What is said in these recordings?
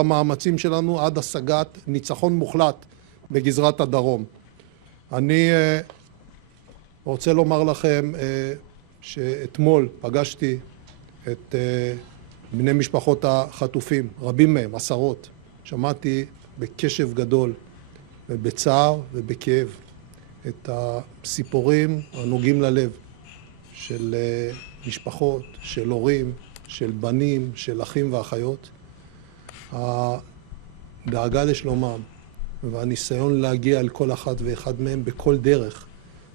המאמצים שלנו עד השגת ניצחון מוחלט בגזרת הדרום. אני רוצה לומר לכם שאתמול פגשתי את בני משפחות החטופים, רבים מהם, עשרות. שמעתי בקשב גדול ובצער ובכאב את הסיפורים הנוגעים ללב של משפחות, של הורים, של בנים, של אחים ואחיות. הדאגה לשלומם והניסיון להגיע אל כל אחת ואחד מהם בכל דרך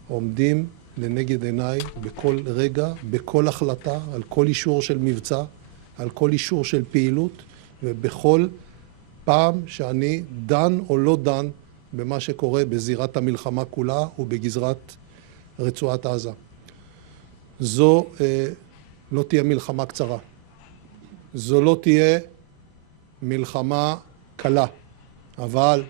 עומדים לנגד עיניי בכל רגע, בכל החלטה, על כל אישור של מבצע, על כל אישור של פעילות ובכל פעם שאני דן או לא דן במה שקורה בזירת המלחמה כולה ובגזרת רצועת עזה. זו לא תהיה מלחמה קצרה. זו לא תהיה מלחמה קלה, אבל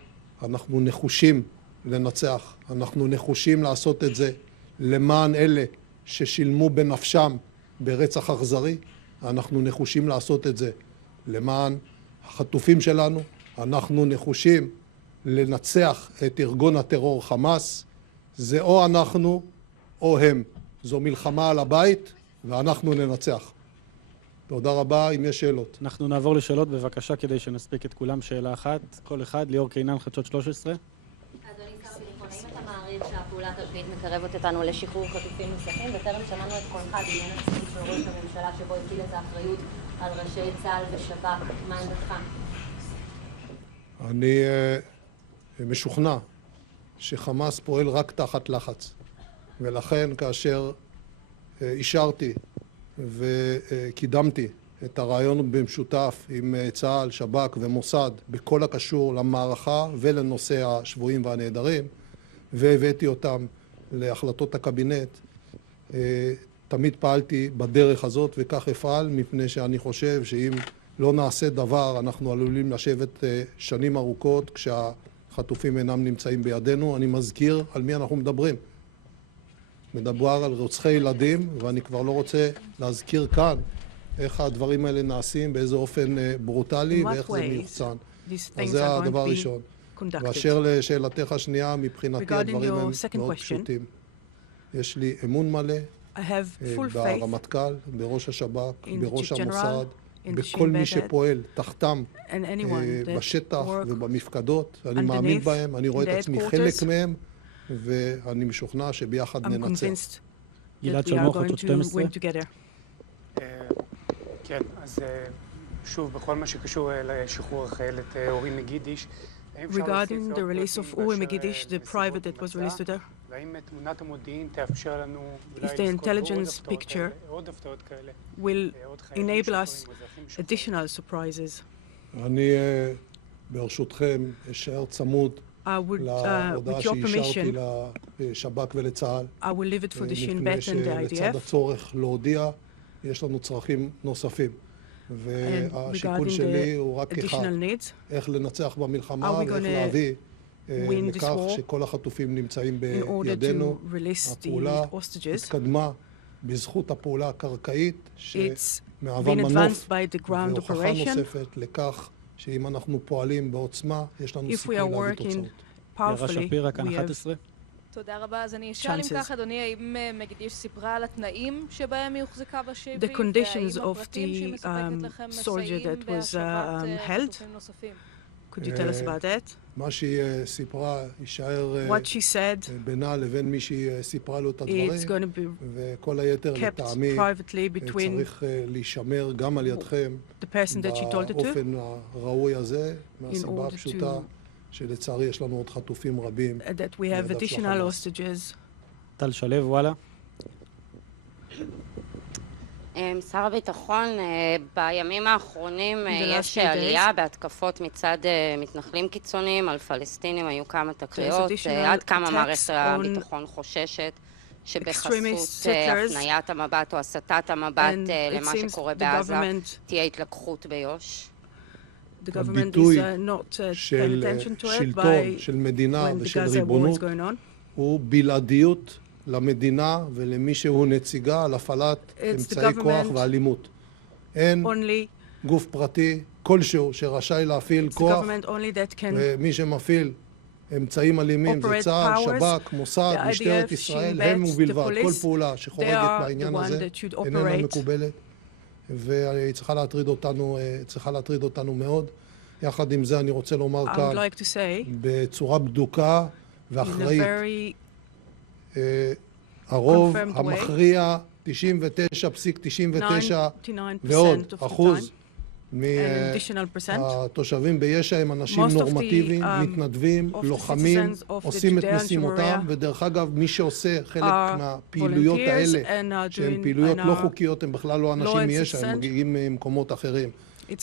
אנחנו נחושים לנצח. אנחנו נחושים לעשות את זה למען אלה ששילמו בנפשם ברצח אכזרי. אנחנו נחושים לעשות את זה למען החטופים שלנו. אנחנו נחושים לנצח את ארגון הטרור חמאס. זה או אנחנו או הם. זו מלחמה על הבית ואנחנו ננצח. תודה רבה. אם יש שאלות. אנחנו נעבור לשאלות בבקשה כדי שנספיק את כולם. שאלה אחת, כל אחד. ליאור קינן, חדשות 13. אדוני שר הביטחון, האם אתה מעריך שהפעולה התרבית מקרבת אותנו לשחרור חטופים נוספים? וטרם שמענו את קולך בעניין הציטוט של ראש הממשלה שבו הטיל את האחריות על ראשי צה"ל ושב"כ. מה עמדתך? אני משוכנע שחמאס פועל רק תחת לחץ, ולכן כאשר אישרתי וקידמתי את הרעיון במשותף עם צה"ל, שב"כ ומוסד בכל הקשור למערכה ולנושא השבויים והנעדרים, והבאתי אותם להחלטות הקבינט, תמיד פעלתי בדרך הזאת וכך אפעל, מפני שאני חושב שאם לא נעשה דבר אנחנו עלולים לשבת שנים ארוכות כשהחטופים אינם נמצאים בידינו. אני מזכיר על מי אנחנו מדברים. מדובר על רוצחי ילדים, ואני כבר לא רוצה להזכיר כאן איך הדברים האלה נעשים, באיזה אופן ברוטלי ואיך זה מיוחצן. אז זה הדבר הראשון. ואשר לשאלתך השנייה, מבחינתי הדברים הם מאוד פשוטים. יש לי אמון מלא ברמטכ"ל, בראש השב"כ, בראש המוסד, בכל מי שפועל תחתם בשטח ובמפקדות. אני מאמין בהם, אני רואה את עצמי חלק מהם, ואני משוכנע שביחד ננצח. גלעד שלמה, חדשות 12. כן, אז שוב, בכל מה שקשור לשחרור החיילת אורי מגידיש, regarding the release of Uri Megidish, the private that was released to her, והאם תמונת המודיעין תאפשר לנו if the intelligence picture will enable us additional surprises. אני ברשותכם אשאר צמוד להודעה שאישרתי לשב"כ ולצה"ל, מפני שלצד הצורך להודיע יש לנו צרכים נוספים, והשיקול שלי הוא רק אחד, איך לנצח במלחמה ואיך להביא לכך שכל החטופים נמצאים בידינו. הפעולה התקדמה בזכות הפעולה הקרקעית שמהווה מנוף והוכחה נוספת לכך שאם אנחנו פועלים בעוצמה יש לנו סיכוי להביא תוצאות. ירה שפירא, כאן 11. תודה רבה. אז אני אשאל אם כך, אדוני, האם מגידיש סיפרה על התנאים שבהם היא הוחזקה בשבי? The conditions of the soldier that was held. Could you tell us about that? מה שהיא סיפרה יישאר בינה לבין מי שהיא סיפרה לו את הדברים, וכל היתר לטעמי צריך להישמר גם על ידכם באופן הראוי הזה, מהסיבה הפשוטה שלצערי יש לנו עוד חטופים רבים. That we have additional hostages. טל שלו, וואלה. שר הביטחון, בימים האחרונים יש עלייה בהתקפות מצד מתנחלים קיצוניים על פלסטינים, היו כמה תקריות. עד כמה מערכת הביטחון חוששת שבחסות הפניית המבט או הסטת המבט למה שקורה בעזה תהיה התלקחות ביו"ש? הביטוי של שלטון, של מדינה ושל ריבונות הוא בלעדיות למדינה ולמי שהוא נציגה על הפעלת אמצעי כוח ואלימות. אין גוף פרטי כלשהו שרשאי להפעיל כוח, ומי שמפעיל אמצעים אלימים זה צה"ל, שב"כ, מוסד, משטרת ישראל, הם ובלבד. כל פעולה שחורגת בעניין הזה איננה מקובלת, והיא צריכה להטריד אותנו מאוד. יחד עם זה אני רוצה לומר כאן, בצורה בדוקה ואחראית, הרוב המכריע, 99.99 ועוד אחוז מהתושבים ביש"ע הם אנשים נורמטיביים, מתנדבים, לוחמים, עושים את משימותם, ודרך אגב מי שעושה חלק מהפעילויות האלה שהן פעילויות לא חוקיות הם בכלל לא אנשים מיש"ע, הם מגיעים ממקומות אחרים.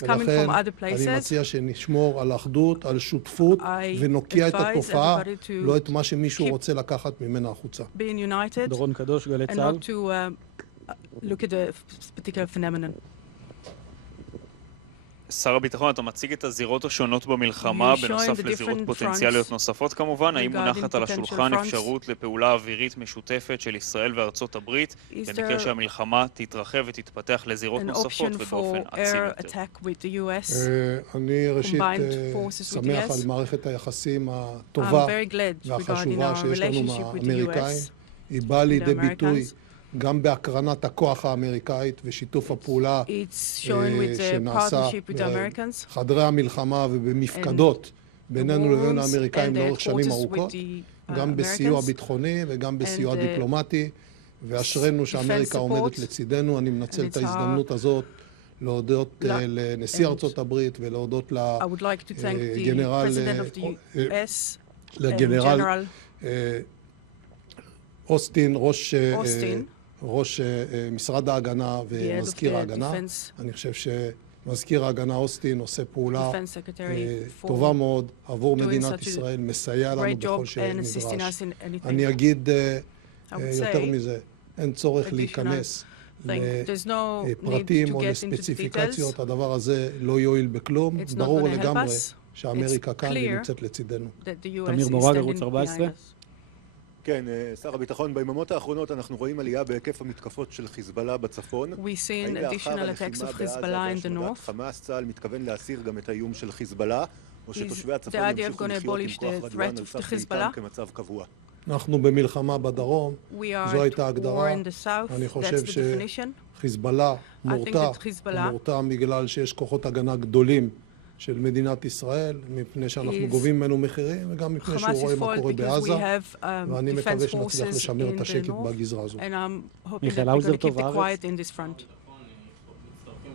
ולכן אני מציע שנשמור על אחדות, על שותפות, ונוקיע את התופעה, לא את מה שמישהו רוצה לקחת ממנה החוצה. דורון קדוש, גלי צה"ל. שר הביטחון, אתה מציג את הזירות השונות במלחמה, בנוסף לזירות פוטנציאליות נוספות כמובן. האם מונחת על השולחן אפשרות לפעולה אווירית משותפת של ישראל וארצות הברית, במקרה שהמלחמה תתרחב ותתפתח לזירות נוספות ובאופן עצים יותר? אני ראשית שמח על מערכת היחסים הטובה והחשובה שיש לנו מהאמריקאים. היא באה לידי ביטוי גם בהקרנת הכוח האמריקאית ושיתוף הפעולה שנעשה בחדרי המלחמה ובמפקדות בינינו לבין האמריקאים לאורך שנים ארוכות, גם בסיוע ביטחוני וגם בסיוע דיפלומטי, ואשרנו שאמריקה עומדת לצידנו. אני מנצל את ההזדמנות הזאת להודות לנשיא ארצות הברית ולהודות לגנרל אוסטין, ראש משרד ההגנה ומזכיר ההגנה. אני חושב שמזכיר ההגנה אוסטין עושה פעולה טובה מאוד עבור מדינת ישראל, מסייע לנו בכל שנדרש. אני אגיד יותר מזה, אין צורך להיכנס לפרטים או לספציפיקציות, הדבר הזה לא יועיל בכלום. ברור לגמרי שאמריקה כאן נמצאת לצידנו. תמיר מורג, ערוץ 14. כן, שר הביטחון, ביממות האחרונות אנחנו רואים עלייה בהיקף המתקפות של חיזבאללה בצפון. האם לאחר הלחימה בעזה והשמדת חמאס, צה"ל מתכוון להסיר גם את האיום של חיזבאללה, או שתושבי הצפון ימשיכו לחיות עם כוח רדואן על סף ביתם כמצב קבוע? אנחנו במלחמה בדרום, זו הייתה הגדרה. אני חושב שחיזבאללה מורתע בגלל שיש כוחות הגנה גדולים של מדינת ישראל, מפני שאנחנו גובים ממנו מחירים, וגם מפני שהוא רואה מה קורה בעזה, ואני מקווה שנצליח לשמר את השקט בגזרה הזו. מיכאל האוזר, טוב הארץ. מצטרפים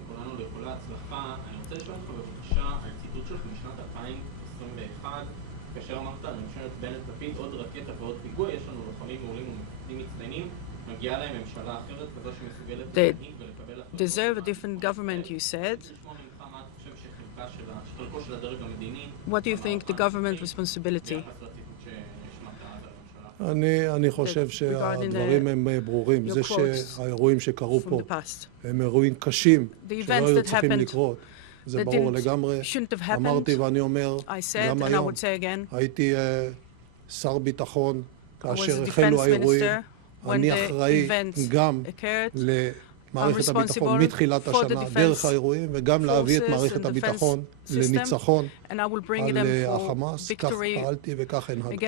כולנו לאיחולי הצלחה. אני רוצה לשאול אותך בבקשה על ציטוט שלך משנת 2021, כאשר אמרת על ממשלת בנט-לפיד, עוד רקטה ועוד פיגוע, יש לנו לוחמים מעולים ומפקדים מצטיינים, מגיעה להם ממשלה אחרת כזו שמסוגלת להנהיג ולקבל החלטות. Deserve a different government, you said. What do you think the government responsibility? אני חושב שהדברים הם ברורים. זה שהאירועים שקרו פה הם אירועים קשים שלא היו צריכים לקרות. זה ברור לגמרי. אמרתי ואני אומר גם היום, הייתי שר ביטחון כאשר החלו האירועים. אני אחראי גם מערכת הביטחון מתחילת השנה, דרך האירועים, וגם להביא את מערכת הביטחון לניצחון על החמאס. כך פעלתי וכך הנהגתי.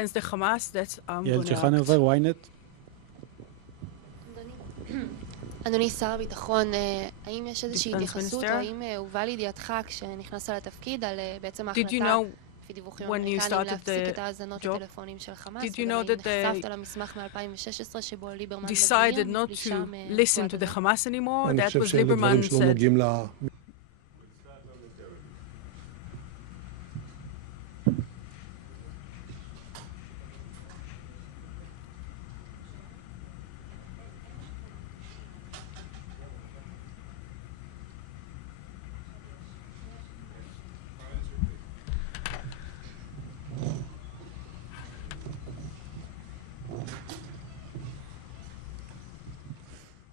יעל צ'חנובר, וויינט. אדוני שר הביטחון, האם יש איזושהי התייחסות, או האם הובא לידיעתך כשנכנסת לתפקיד על בעצם ההחלטה לפי דיווחים אמריקנים להפסיק את ההאזנות הטלפונים של חמאס, וגם נחשפת למסמך מ-2016 שבו ליברמן decided not to listen to the Hamas anymore? אני חושב שאלה דברים שלא נוגעים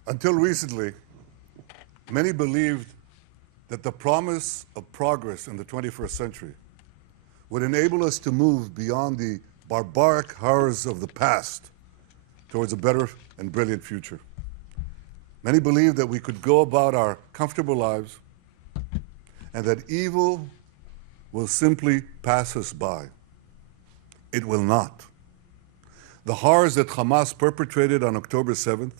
Until recently, many believed that the promise of progress in the 21st century would enable us to move beyond the barbaric horrors of the past towards a better and brilliant future. Many believed that we could go about our comfortable lives and that evil will simply pass us by. It will not. The horrors that Hamas perpetrated on October 7th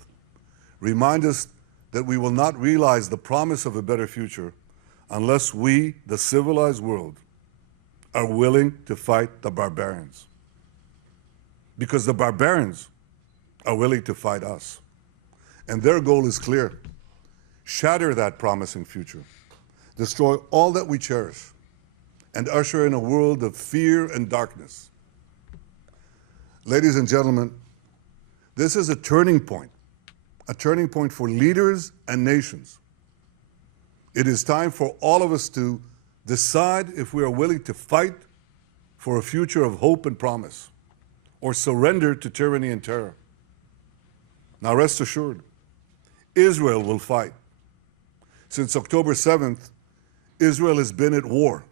remind us that we will not realize the promise of a better future unless we, the civilized world, are willing to fight the barbarians. Because the barbarians are willing to fight us. And their goal is clear. Shatter that promising future. Destroy all that we cherish. And usher in a world of fear and darkness. Ladies and gentlemen, this is a turning point for leaders and nations. It is time for all of us to decide if we are willing to fight for a future of hope and promise, or surrender to tyranny and terror. Now rest assured, Israel will fight. Since October 7th, Israel has been at war.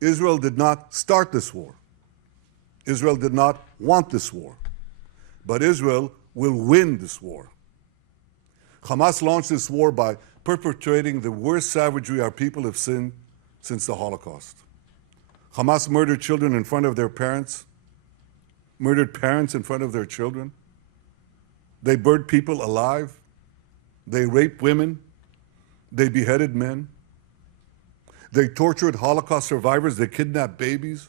Israel did not start this war. Israel did not want this war. But Israel will win this war. Hamas launched this war by perpetrating the worst savagery our people have seen since the Holocaust. Hamas murdered children in front of their parents, murdered parents in front of their children. They burned people alive. They raped women. They beheaded men. They tortured Holocaust survivors. They kidnapped babies.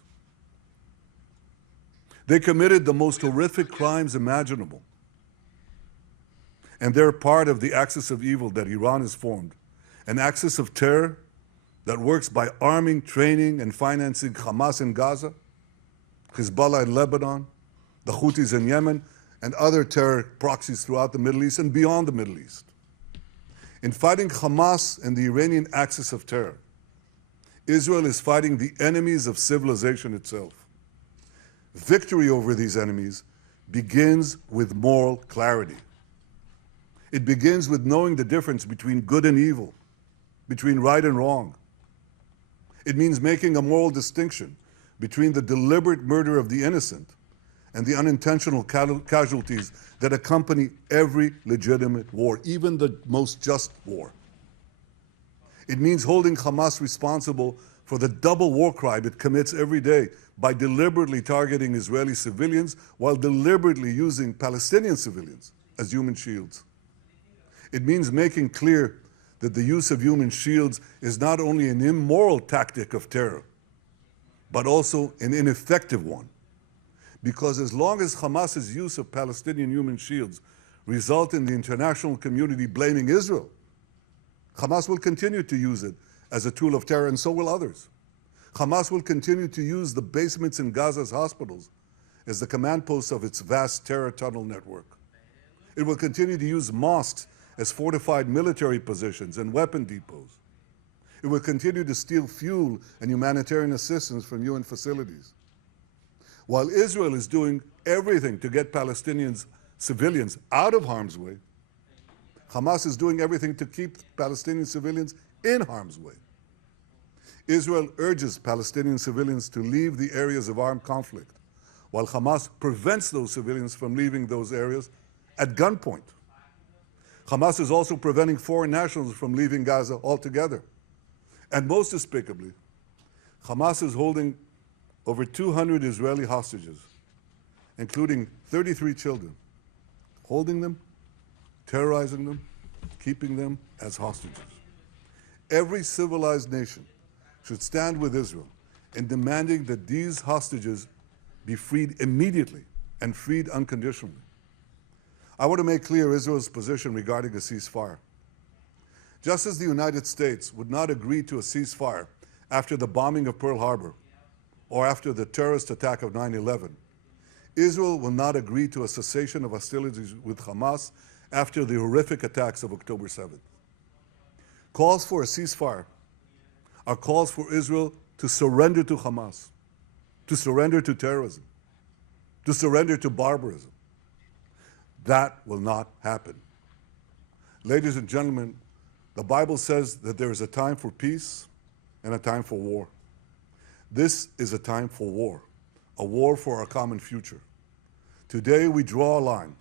They committed the most horrific crimes imaginable. And they're part of the axis of evil that Iran has formed, an axis of terror that works by arming, training, and financing Hamas in Gaza, Hezbollah in Lebanon, the Houthis in Yemen, and other terror proxies throughout the Middle East and beyond the Middle East. In fighting Hamas and the Iranian axis of terror, Israel is fighting the enemies of civilization itself. Victory over these enemies begins with moral clarity. It begins with knowing the difference between good and evil, between right and wrong. It means making a moral distinction between the deliberate murder of the innocent and the unintentional casualties that accompany every legitimate war, even the most just war. It means holding Hamas responsible for the double war crime it commits every day by deliberately targeting Israeli civilians while deliberately using Palestinian civilians as human shields. It means making clear that the use of human shields is not only an immoral tactic of terror, but also an ineffective one. Because as long as Hamas's use of Palestinian human shields result in the international community blaming Israel, Hamas will continue to use it as a tool of terror, and so will others. Hamas will continue to use the basements in Gaza's hospitals as the command posts of its vast terror tunnel network. It will continue to use mosques as fortified military positions and weapon depots. It will continue to steal fuel and humanitarian assistance from UN facilities. While Israel is doing everything to get Palestinians, civilians, out of harm's way, Hamas is doing everything to keep Palestinian civilians in harm's way. Israel urges Palestinian civilians to leave the areas of armed conflict, while Hamas prevents those civilians from leaving those areas at gunpoint. Hamas is also preventing foreign nationals from leaving Gaza altogether. And most despicably, Hamas is holding over 200 Israeli hostages, including 33 children, holding them, terrorizing them, keeping them as hostages. Every civilized nation should stand with Israel in demanding that these hostages be freed immediately and freed unconditionally. I want to make clear Israel's position regarding a ceasefire. Just as the United States would not agree to a ceasefire after the bombing of Pearl Harbor or after the terrorist attack of 9/11, Israel will not agree to a cessation of hostilities with Hamas after the horrific attacks of October 7th. Calls for a ceasefire are calls for Israel to surrender to Hamas, to surrender to terrorism, to surrender to barbarism. That will not happen. Ladies and gentlemen, the Bible says that there is a time for peace and a time for war. This is a time for a war for our common future. Today we draw a line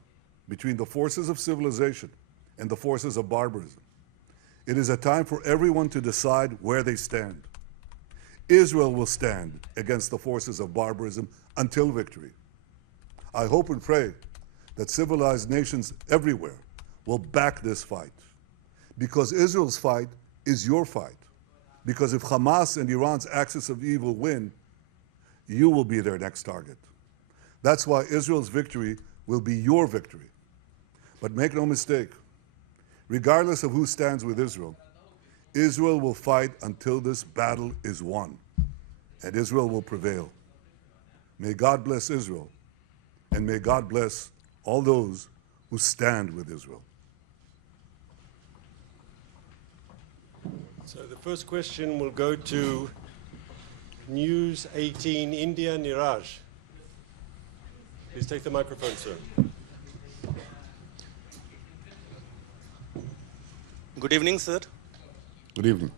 between the forces of civilization and the forces of barbarism. It is a time for everyone to decide where they stand. Israel will stand against the forces of barbarism until victory. I hope and pray that civilized nations everywhere will back this fight, because Israel's fight is your fight. Because if Hamas and Iran's axis of evil win, you will be their next target. That's why Israel's victory will be your victory. But make no mistake, regardless of who stands with Israel, Israel will fight until this battle is won, and Israel will prevail. May God bless Israel, and may God bless all those who stand with Israel. So the first question will go to News 18 India, Niraj. Please take the microphone, sir. Good evening, sir. Good evening.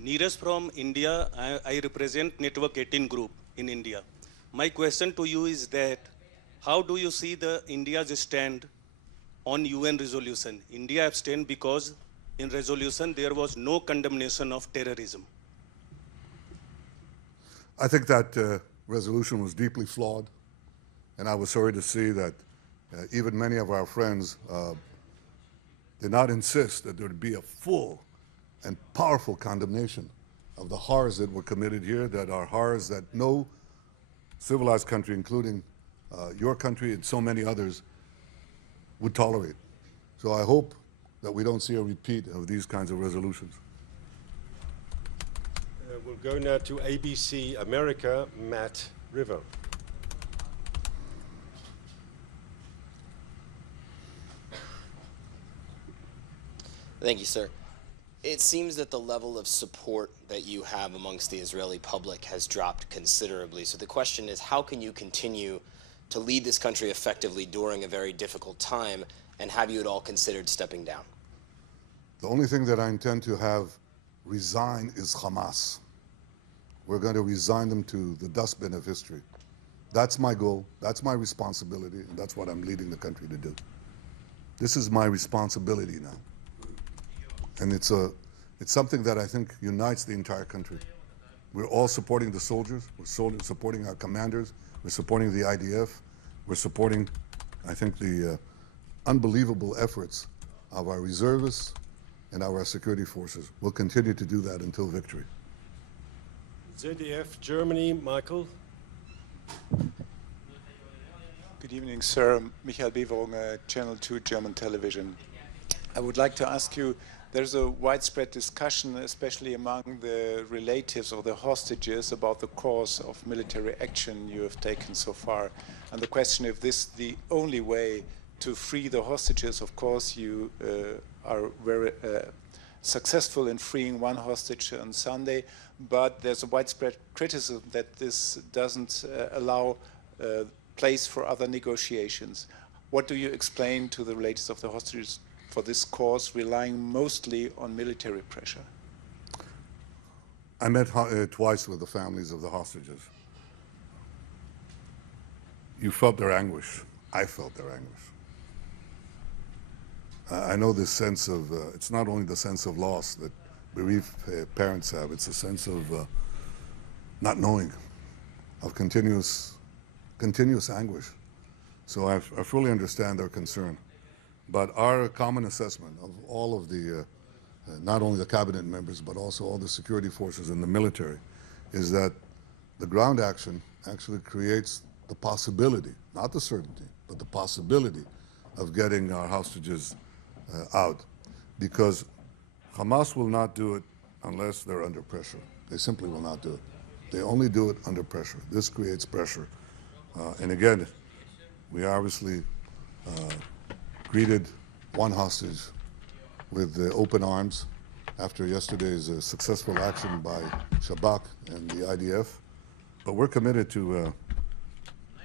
Neeraj from India. I represent Network 18 Group in India. My question to you is that how do you see India's stand on UN resolution? India abstained because in resolution there was no condemnation of terrorism. I think that resolution was deeply flawed, and I was sorry to see that even many of our friends did not insist that there would be a full and powerful condemnation of the horrors that were committed here, that are horrors that no civilized country, including your country and so many others, would tolerate. So I hope that we don't see a repeat of these kinds of resolutions. We'll go now to ABC America, Matt River. Thank you, sir. It seems that the level of support that you have amongst the Israeli public has dropped considerably. So the question is, how can you continue to lead this country effectively during a very difficult time, and have you at all considered stepping down? The only thing that I intend to have resign is Hamas. We're going to resign them to the dustbin of history. That's my goal, that's my responsibility, and that's what I'm leading the country to do. This is my responsibility now. And it's something that I think unites the entire country. We're all supporting the soldiers, we're supporting our commanders, we're supporting the IDF, we're supporting, I think, the unbelievable efforts of our reservists and our security forces. We'll continue to do that until victory. ZDF Germany, Michael. Good evening, sir. Michael Beverung, Channel 2 German Television. I would like to ask you, there's a widespread discussion, especially among the relatives or the hostages, about the course of military action you have taken so far. And the question if this is the only way to free the hostages. Of course, you are very successful in freeing one hostage on Sunday, but there's a widespread criticism that this doesn't allow place for other negotiations. What do you explain to the relatives of the hostages for this course, relying mostly on military pressure? I met twice with the families of the hostages. You felt their anguish. I felt their anguish. I know this sense of, it's not only the sense of loss that bereaved parents have, it's a sense of not knowing, of continuous anguish. So I fully understand their concern. But our common assessment of all of the, not only the cabinet members, but also all the security forces and the military, is that the ground action actually creates the possibility, not the certainty, but the possibility of getting our hostages out. Because Hamas will not do it unless they're under pressure. They simply will not do it. They only do it under pressure. This creates pressure. And again, we obviously greeted one hostage with open arms after yesterday's successful action by Shabak and the IDF. But we're committed to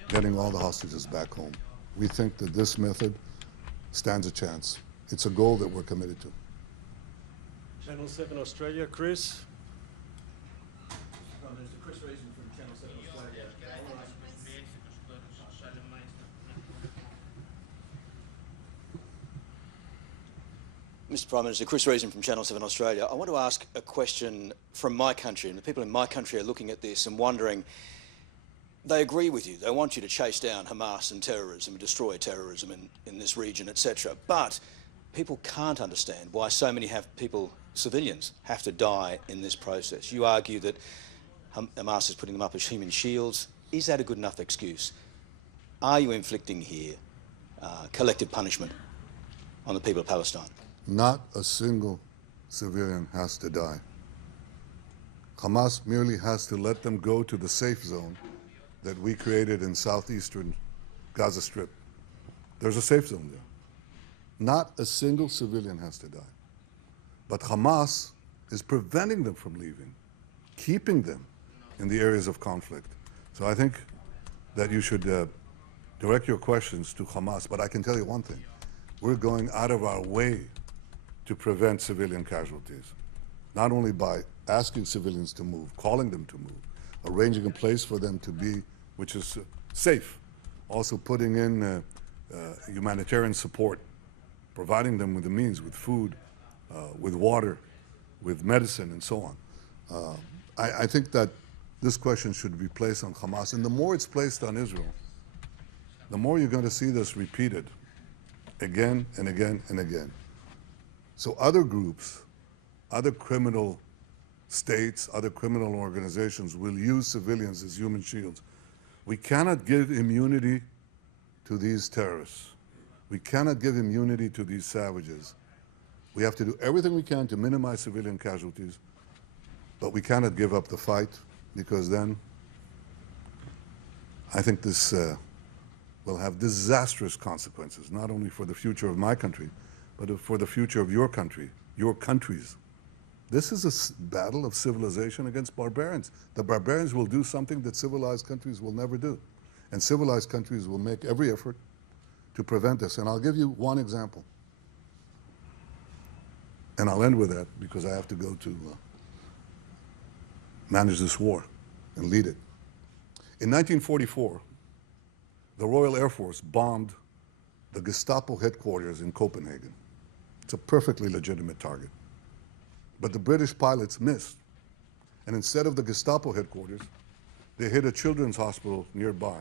getting all the hostages back home. We think that this method stands a chance. It's a goal that we're committed to. Channel 7 Australia, Chris. Chris Reason from Channel 7 Australia. Mr. Prime Minister, Chris Reason from Channel 7 Australia. I want to ask a question from my country, and the people in my country are looking at this and wondering, they agree with you. They want you to chase down Hamas and terrorism and destroy terrorism in this region, etc. But people can't understand why so many civilians have to die in this process. You argue that Hamas is putting them up as human shields. Is that a good enough excuse? Are you inflicting here collective punishment on the people of Palestine? Not a single civilian has to die. Hamas merely has to let them go to the safe zone that we created in southeastern Gaza Strip. There's a safe zone there. Not a single civilian has to die. But Hamas is preventing them from leaving, keeping them in the areas of conflict. So I think that you should direct your questions to Hamas. But I can tell you one thing. We're going out of our way to prevent civilian casualties, not only by asking civilians to move, calling them to move, arranging a place for them to be, which is safe, also putting in humanitarian support, providing them with the means, with food, with water, with medicine, and so on. I think that this question should be placed on Hamas, and the more it's placed on Israel, the more you're going to see this repeated again and again and again. So other groups, other criminal states, other criminal organizations will use civilians as human shields. We cannot give immunity to these terrorists. We cannot give immunity to these savages. We have to do everything we can to minimize civilian casualties, but we cannot give up the fight, because then I think this will have disastrous consequences, not only for the future of my country, but for the future of your country, your countries. This is a battle of civilization against barbarians. The barbarians will do something that civilized countries will never do. And civilized countries will make every effort to prevent this. And I'll give you one example. And I'll end with that because I have to go to manage this war and lead it. In 1944, the Royal Air Force bombed the Gestapo headquarters in Copenhagen. It's a perfectly legitimate target. But the British pilots missed. And instead of the Gestapo headquarters, they hit a children's hospital nearby.